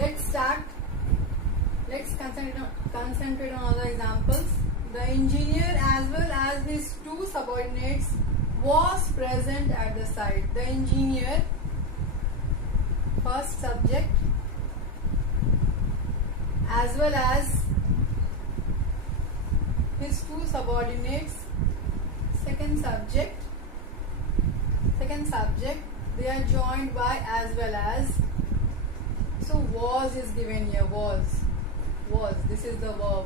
Let's start. Let's concentrate on other examples. The engineer as well as his two subordinates was present at the site. The engineer, first subject, as well as his two subordinates, second subject, they are joined by as well as. So was is given here. Was, this is the verb,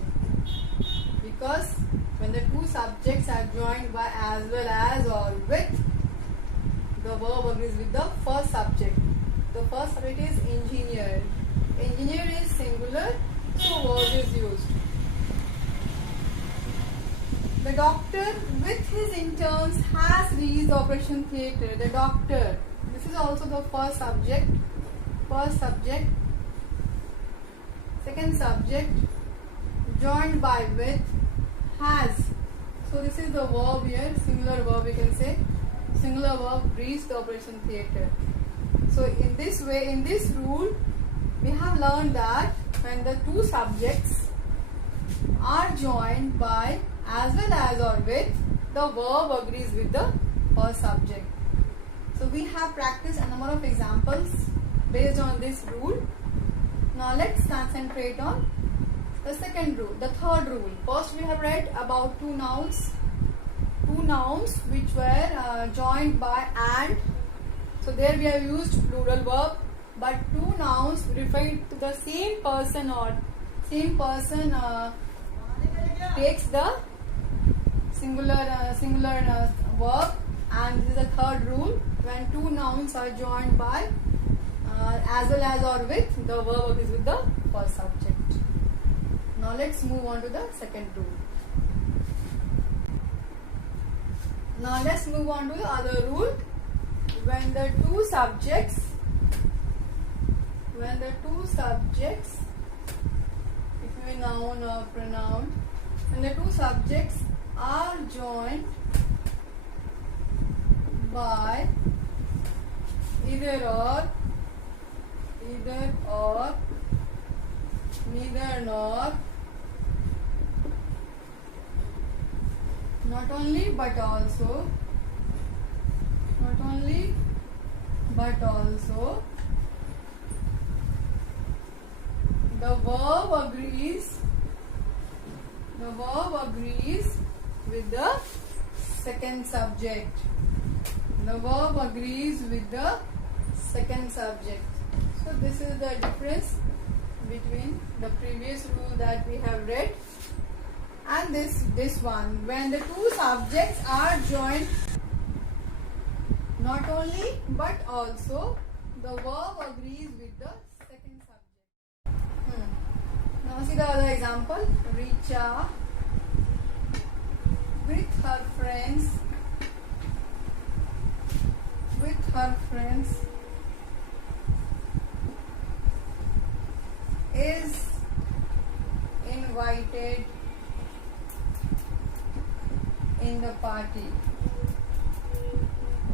because when the two subjects are joined by as well as or with, the verb agrees with the first subject. The first subject is engineer. Engineer is singular, so was is used. The doctor with his interns has reached the operation theatre. The doctor, this is also the first subject. Second subject, joined by with, has. So this is the verb here, singular verb, we can say. Singular verb reached the operation theatre. So in this way, in this rule, we have learned that when the two subjects are joined by as well as or with, the verb agrees with the first subject. So we have practiced a number of examples based on this rule. Now let's concentrate on the second rule, the third rule. First we have read about two nouns which were joined by and. So there we have used plural verb, but two nouns referring to the same person or same person takes the singular verb. And this is the third rule, when two nouns are joined by as well as or with, the verb is with the first subject. Now let's move on to the second rule. Now let's move on to the other rule. When the two subjects, it may be noun or pronoun, when the two subjects are joined by either or, neither nor, not only but also, the verb agrees with the second subject. The verb agrees with the second subject. So this is the difference between the previous rule that we have read and this one. When the two subjects are joined, not only but also, the verb agrees with the second subject. Now see the other example. Richa with her friends is invited in the party.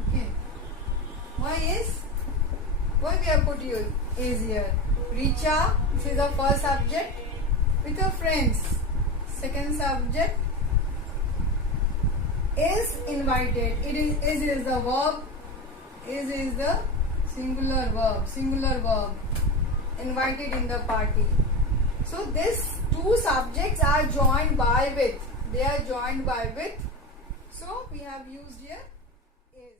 Okay. Why we have put you is here? Richa, this is the first subject, with her friends. Second subject is invited. Is the verb. Is the singular verb. Invited in the party. So these two subjects are joined by with. They are joined by with. So we have used here is.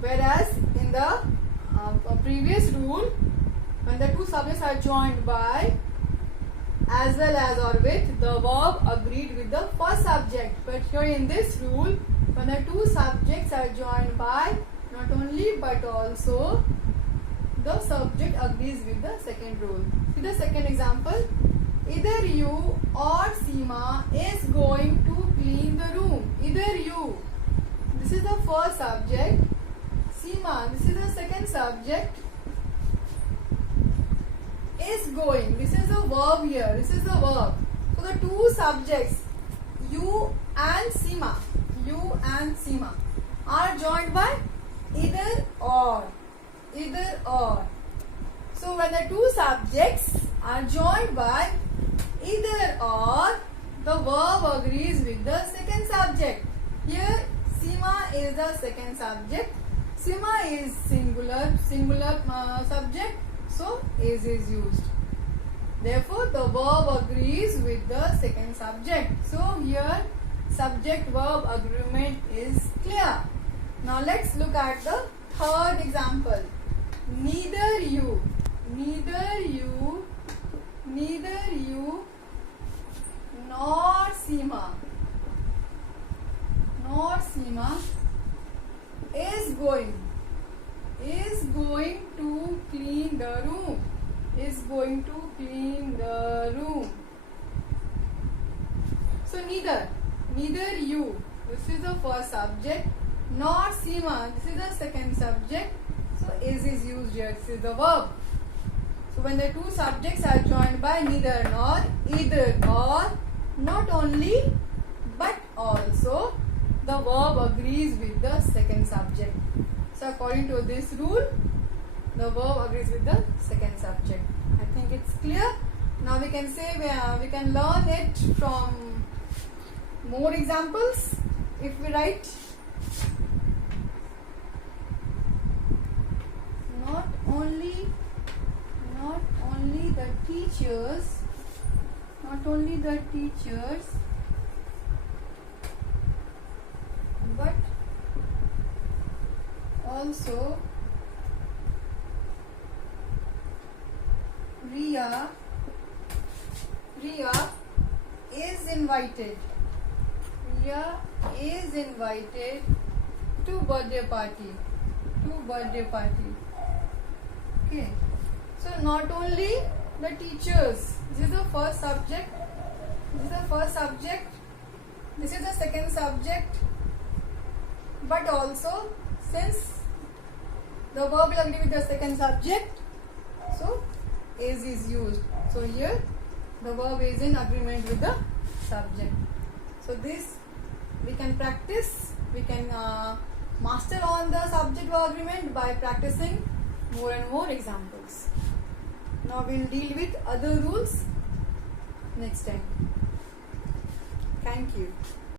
Whereas in the previous rule, when the two subjects are joined by as well as or with, the verb agreed with the first subject. But here in this rule, when the two subjects are joined by, not only but also, the subject agrees with the second rule. See the second example. Either you or Seema is going to clean the room. Either you, this is the first subject. Seema, this is the second subject. Is going, this is the verb here. This is the verb. So the two subjects, you and Seema, are joined by either or. the two subjects are joined by either or, the verb agrees with the second subject. Here Seema is the second subject. Seema is singular subject, so is used. Therefore, the verb agrees with the second subject. So here subject-verb agreement is clear. Now let's look at the third example. Neither you nor Seema is going to clean the room. So neither you, this is the first subject, nor Seema, this is the second subject. So is used here. This is the verb. So when the two subjects are joined by neither nor, either or, not only but also, the verb agrees with the second subject. So according to this rule, the verb agrees with the second subject. I think it's clear. Now we can say we can learn it from more examples. If we write, not only the teachers, but also Riya is invited. To birthday party. Okay. So not only the teachers. This is the first subject. This is the second subject. But also, since the verb will agree with the second subject, so is used. So here the verb is in agreement with the subject. So this we can practice. We can master on the subject verb agreement by practicing more and more examples. Now we will deal with other rules next time. Thank you.